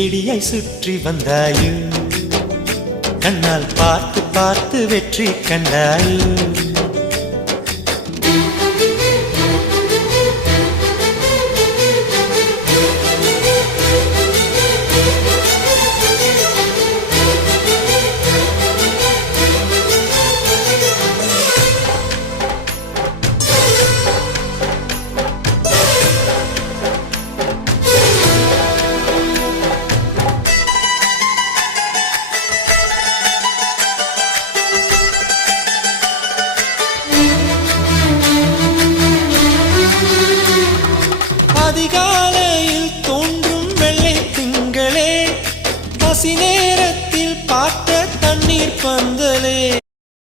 செடியை சுற்றி வந்தாயோ கண்ணால் பார்த்து பார்த்து வெற்றி கண்டாயோ அதிகாலையில் தோன்றும் வெள்ளை திங்களே பசி நேரத்தில் பார்த்த தண்ணீர் பந்தலே